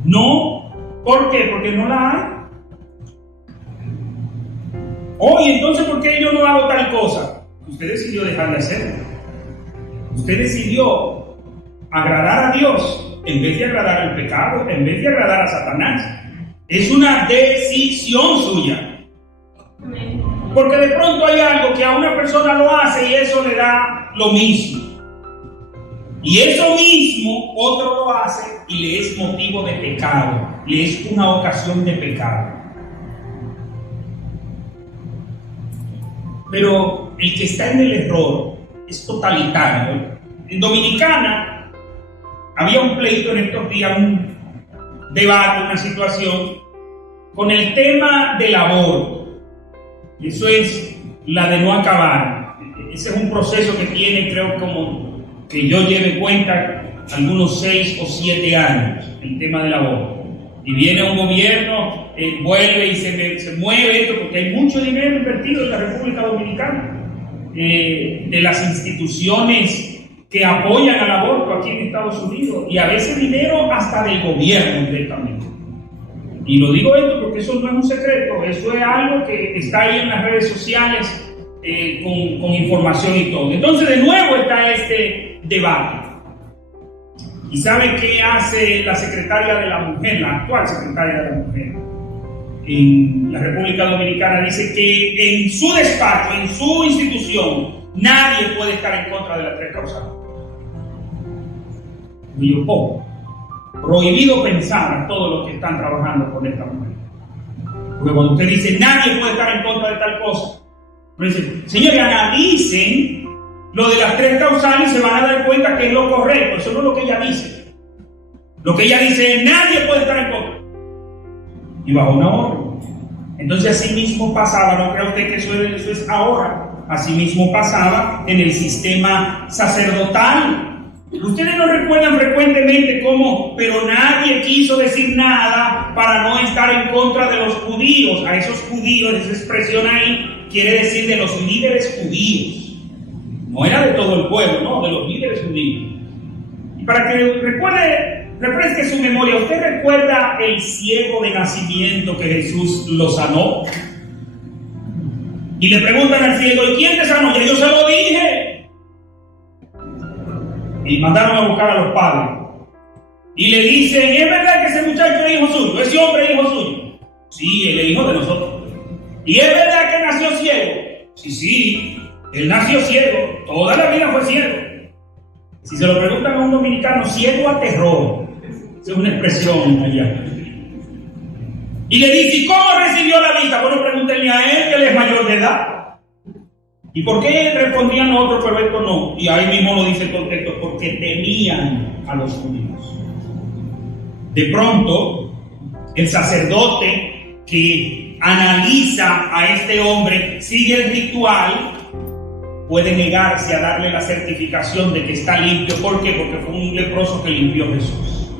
No. ¿Por qué? Porque no la hay. Oye, entonces, ¿por qué yo no hago tal cosa? Usted decidió dejar de hacerlo. Usted decidió agradar a Dios en vez de agradar al pecado, en vez de agradar a Satanás. Es una decisión suya. Porque de pronto hay algo que a una persona lo hace y eso le da lo mismo. Y eso mismo otro lo hace y le es motivo de pecado, le es una ocasión de pecado. Pero el que está en el error es totalitario. En Dominicana había un pleito en estos días, un debate, una situación con el tema del aborto. Y eso es la de no acabar. Ese es un proceso que tiene, creo, como que yo lleve cuenta, algunos 6 o 7 años, el tema del aborto. Y viene un gobierno, vuelve y se mueve esto, porque hay mucho dinero invertido en la República Dominicana, de las instituciones que apoyan al aborto aquí en Estados Unidos, y a veces dinero hasta del gobierno directamente. Y lo digo esto porque eso no es un secreto, eso es algo que está ahí en las redes sociales, con información y todo. Entonces, de nuevo está este debate. ¿Y sabe qué hace la secretaria de la mujer, la actual secretaria de la mujer en la República Dominicana? Dice que en su despacho, en su institución, nadie puede estar en contra de las 3 causales. Y yo, prohibido pensar a todos los que están trabajando con esta mujer. Porque cuando usted dice nadie puede estar en contra de tal cosa, dice, señores, analicen lo de las 3 causales y se van a dar cuenta que es lo correcto. Eso no es lo que ella dice. Lo que ella dice es nadie puede estar en contra. Y bajo una orden. Entonces así mismo pasaba, no crea usted que eso es ahora. Así mismo pasaba en el sistema sacerdotal. Ustedes no recuerdan frecuentemente cómo, pero nadie quiso decir nada para no estar en contra de los judíos. A esos judíos, esa expresión ahí quiere decir de los líderes judíos. No era de todo el pueblo, no, de los líderes judíos. Y para que refresque su memoria, ¿usted recuerda el ciego de nacimiento que Jesús lo sanó? Y le preguntan al ciego, ¿y quién te sanó? Y yo se lo dije. Y mandaron a buscar a los padres. Y le dicen, ¿es verdad que ese muchacho es hijo suyo? ¿Ese hombre es hijo suyo? Sí, él es hijo de nosotros. ¿Y es verdad que nació ciego? Sí, él nació ciego. Toda la vida fue ciego. Si se lo preguntan a un dominicano, ciego aterró. Esa es una expresión allá. Y le dice, ¿y cómo recibió la vista? Bueno, pregúntenle a él, que él es mayor de edad. ¿Y por qué respondían otros, pero esto no? Y ahí mismo lo dice el contexto, porque temían a los judíos. De pronto, el sacerdote que analiza a este hombre, sigue el ritual, puede negarse a darle la certificación de que está limpio. ¿Por qué? Porque fue un leproso que limpió Jesús.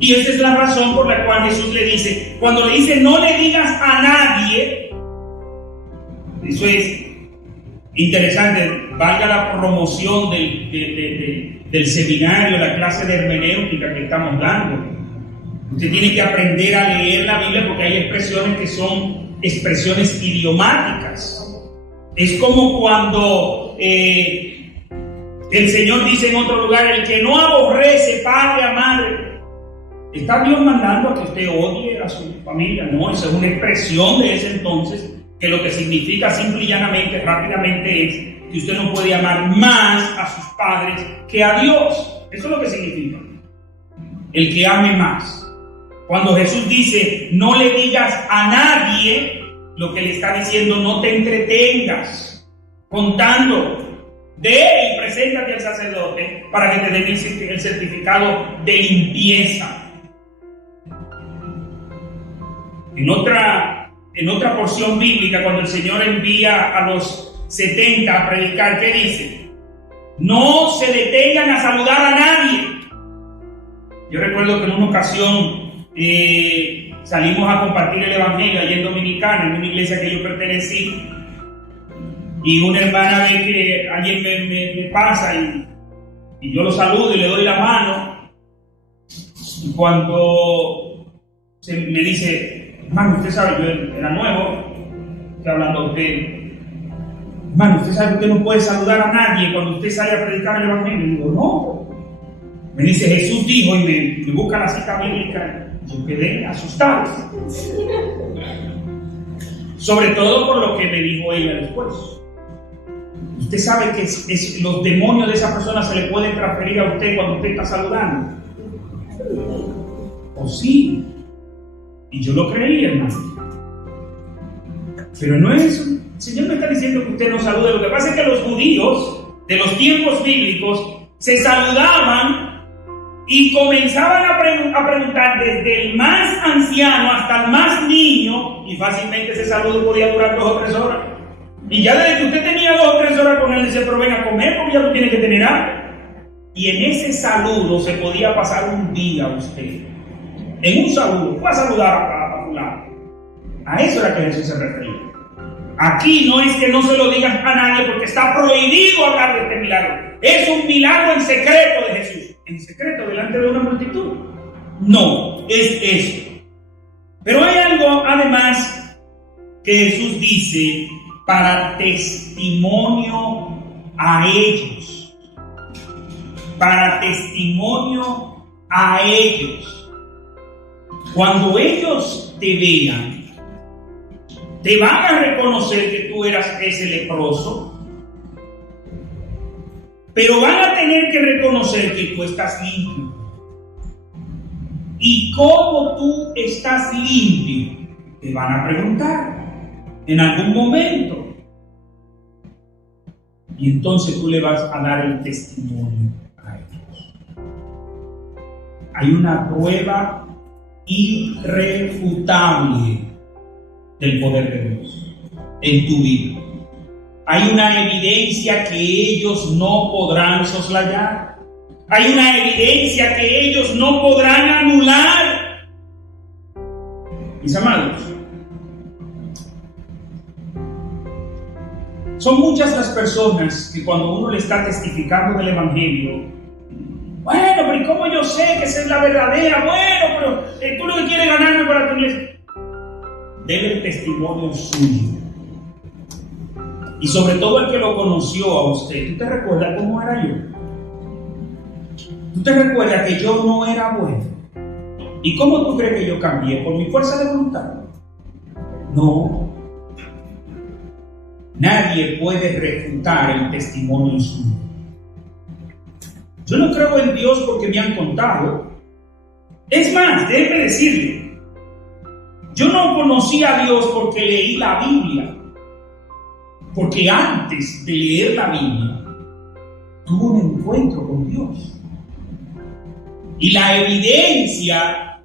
Y esa es la razón por la cual Jesús le dice, cuando le dice no le digas a nadie, eso es Interesante, valga la promoción del seminario, la clase de hermenéutica que estamos dando. Usted tiene que aprender a leer la Biblia porque hay expresiones que son expresiones idiomáticas. Es como cuando el Señor dice en otro lugar: el que no aborrece padre a madre. ¿Está Dios mandando a que usted odie a su familia? No, esa es una expresión de ese entonces, que lo que significa simple y llanamente, rápidamente, es que usted no puede amar más a sus padres que a Dios. Eso es lo que significa. El que ame más. Cuando Jesús dice: no le digas a nadie, lo que le está diciendo: no te entretengas contando de él y preséntate al sacerdote para que te den el certificado de limpieza. En otra porción bíblica, cuando el Señor envía a los 70 a predicar, ¿qué dice? No se detengan a saludar a nadie. Yo recuerdo que en una ocasión salimos a compartir el evangelio allí en Dominicana, en una iglesia que yo pertenecí, y una hermana ve que alguien me pasa y yo lo saludo y le doy la mano, y cuando me dice: hermano, usted sabe, yo era nuevo, estoy hablando a usted, hermano, usted sabe que usted no puede saludar a nadie cuando usted sale a predicar el evangelio. Y digo: no. Me dice: Jesús dijo, y me busca la cita bíblica. Yo quedé asustado, sobre todo por lo que me dijo ella después. Usted sabe que los demonios de esa persona se le pueden transferir a usted cuando usted está saludando. ¿O sí? Y yo lo creí, hermano. Pero no es eso. El Señor me está diciendo que usted no salude. Lo que pasa es que los judíos de los tiempos bíblicos se saludaban y comenzaban a preguntar desde el más anciano hasta el más niño, y fácilmente ese saludo podía durar 2 o 3 horas. Y ya desde que usted tenía 2 o 3 horas con él, dice: pero ven a comer porque ya tú tienes que tener hambre. Y en ese saludo se podía pasar un día usted. En un saludo, fue a saludar a fulano. A eso era que Jesús se refería. Aquí no es que no se lo digan a nadie porque está prohibido hablar de este milagro. Es un milagro en secreto de Jesús. En secreto, delante de una multitud. No, es eso. Pero hay algo además que Jesús dice para testimonio a ellos. Para testimonio a ellos. Cuando ellos te vean, te van a reconocer que tú eras ese leproso, pero van a tener que reconocer que tú estás limpio. ¿Y cómo tú estás limpio? Te van a preguntar en algún momento. Y entonces tú le vas a dar el testimonio a ellos. Hay una prueba irrefutable del poder de Dios en tu vida. Hay una evidencia que ellos no podrán soslayar. Hay una evidencia que ellos no podrán anular. Mis amados, son muchas las personas que cuando uno le está testificando del evangelio, bueno, pero ¿y cómo yo sé que esa es la verdadera? Bueno, pero tú lo que quieres ganarme para tu iglesia. Debe el testimonio suyo. Y sobre todo el que lo conoció a usted. ¿Tú te recuerdas cómo era yo? ¿Tú te recuerdas que yo no era bueno? ¿Y cómo tú crees que yo cambié? ¿Por mi fuerza de voluntad? No. Nadie puede refutar el testimonio suyo. Yo no creo en Dios porque me han contado. Es más, déjeme decirle, yo no conocí a Dios porque leí la Biblia. Porque antes de leer la Biblia, tuve un encuentro con Dios. Y la evidencia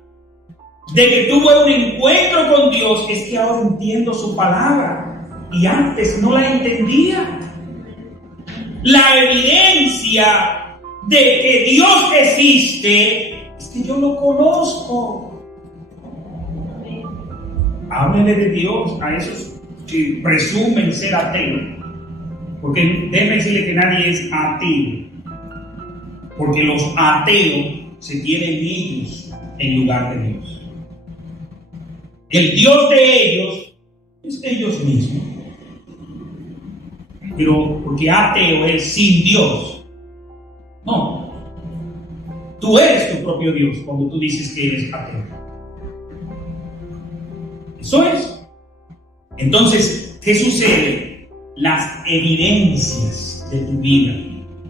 de que tuve un encuentro con Dios es que ahora entiendo su palabra. Y antes no la entendía. La evidencia de que Dios existe es que yo lo conozco. Háblele de Dios a esos que presumen ser ateos. Porque déjeme decirle que nadie es ateo, porque los ateos se tienen ellos en lugar de Dios. El Dios de ellos es ellos mismos. Pero porque ateo es sin Dios. No. Tú eres tu propio Dios cuando tú dices que eres ateo. Eso es. Entonces, ¿qué sucede? Las evidencias de tu vida.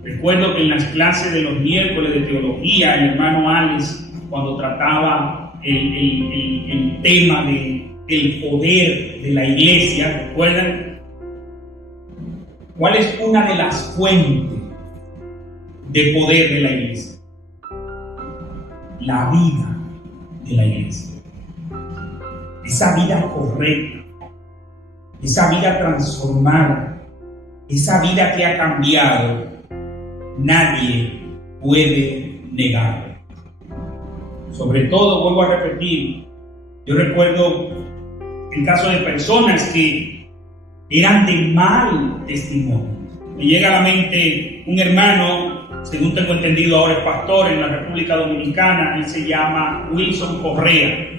Recuerdo que en las clases de los miércoles de teología, el hermano Alex, cuando trataba el tema del poder de la iglesia, ¿recuerdan? ¿Cuál es una de las fuentes de poder de la iglesia? La vida de la iglesia. Esa vida correcta, esa vida transformada, esa vida que ha cambiado, nadie puede negarlo. Sobre todo, vuelvo a repetir, yo recuerdo el caso de personas que eran de mal testimonio. Me llega a la mente un hermano, según tengo entendido ahora es pastor en la República Dominicana, él se llama Wilson Correa.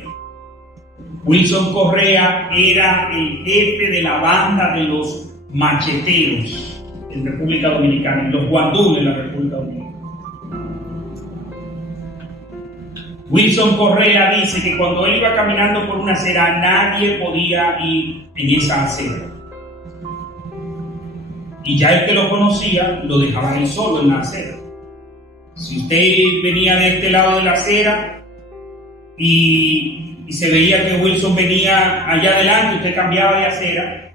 Wilson Correa era el jefe de la banda de los macheteros en República Dominicana, en los guandules en la República Dominicana. Wilson Correa dice que cuando él iba caminando por una acera, nadie podía ir en esa acera. Y ya el que lo conocía, lo dejaba él solo en la acera. Si usted venía de este lado de la acera y se veía que Wilson venía allá adelante, usted cambiaba de acera,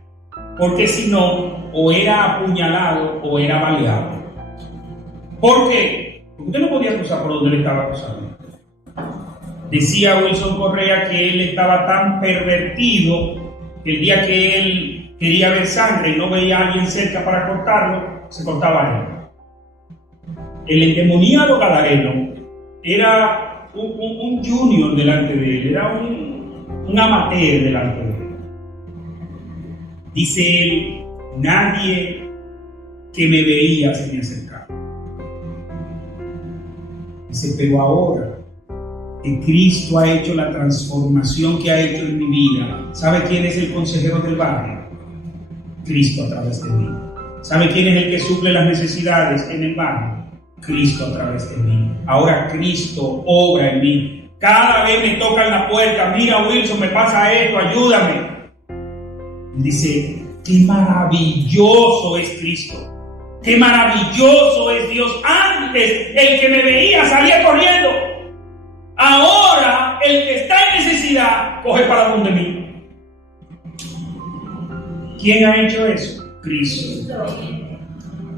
porque si no, o era apuñalado o era baleado. ¿Por qué? Porque usted no podía cruzar por donde él estaba cruzando. Decía Wilson Correa que él estaba tan pervertido que el día que él quería ver sangre y no veía a alguien cerca para cortarlo, se cortaba él. El endemoniado gadareno era un junior delante de él, era un amateur delante de él. Dice él, nadie que me veía se me acercaba. Dice, pero ahora que Cristo ha hecho la transformación que ha hecho en mi vida, ¿sabe quién es el consejero del barrio? Cristo a través de mí. ¿Sabe quién es el que suple las necesidades en el barrio? Cristo a través de mí. Ahora Cristo obra en mí. Cada vez me tocan la puerta, mira Wilson, me pasa esto, ayúdame. Dice, qué maravilloso es Cristo. Qué maravilloso es Dios. Antes el que me veía salía corriendo. Ahora el que está en necesidad coge para donde mí. ¿Quién ha hecho eso? Cristo.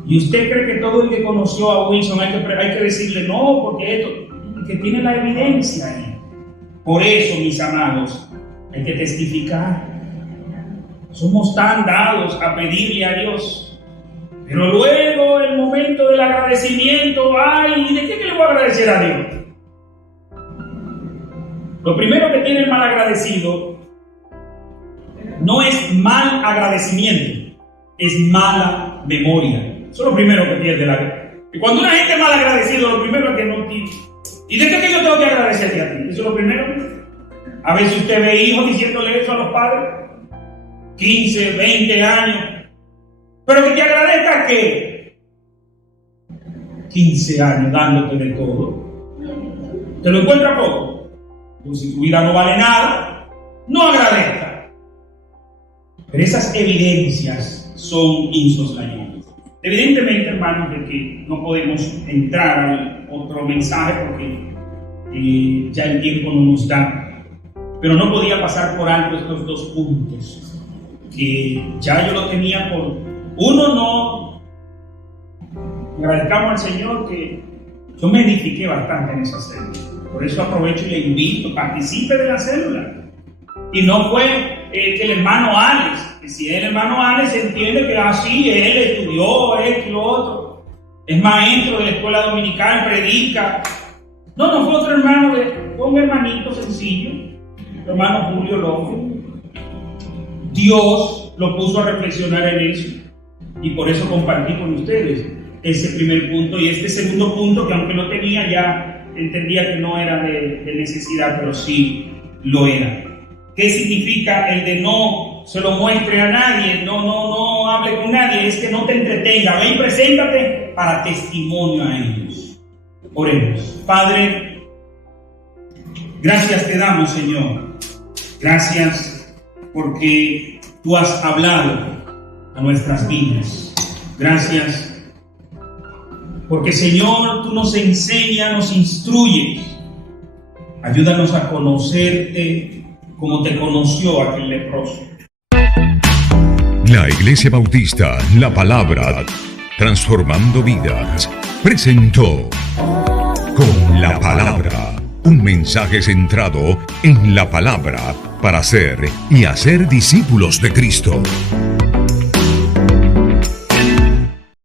¿Y usted cree que todo el que conoció a Wilson hay que decirle no, porque esto, que tiene la evidencia ahí? Por eso, mis amados, hay que testificar. Somos tan dados a pedirle a Dios, pero luego el momento del agradecimiento, ay, ¿y de qué le voy a agradecer a Dios? Lo primero que tiene el mal agradecido no es mal agradecimiento, es mala memoria. Eso es lo primero que pierde la vida. Y cuando una gente es mal agradecido, lo primero es que no tiene. ¿Y de qué yo tengo que agradecerte a ti? Eso es lo primero. A veces usted ve hijos diciéndole eso a los padres, 15, 20 años. Pero que te agradezca ¿qué? 15 años dándote de todo. ¿Te lo encuentra poco? Pues si tu vida no vale nada, no agradezca. Pero esas evidencias son insoslayables. Evidentemente, hermanos, de que no podemos entrar al otro mensaje porque ya el tiempo no nos da. Pero no podía pasar por alto estos dos puntos que ya yo lo tenía por uno. No agradezcamos al Señor que yo me edifiqué bastante en esa célula. Por eso aprovecho y le invito, participe de la célula. Y no fue que el hermano Alex, que si el hermano Alex entiende que así él estudió esto y lo otro, es maestro de la escuela dominical, predica. No fue otro hermano, fue un hermanito sencillo, el hermano Julio López. Dios lo puso a reflexionar en eso. Y por eso compartí con ustedes ese primer punto y este segundo punto, que aunque lo tenía, ya entendía que no era de necesidad, pero sí lo era. ¿Qué significa el de no se lo muestre a nadie, no hable con nadie? Es que no te entretenga, ven y preséntate para testimonio a ellos. Oremos. Padre, gracias te damos, Señor. Gracias porque tú has hablado a nuestras vidas. Gracias porque, Señor, tú nos enseñas, nos instruyes. Ayúdanos a conocerte como te conoció aquel leproso. La Iglesia Bautista, la Palabra, transformando vidas, presentó Con la Palabra, un mensaje centrado en la palabra para ser y hacer discípulos de Cristo.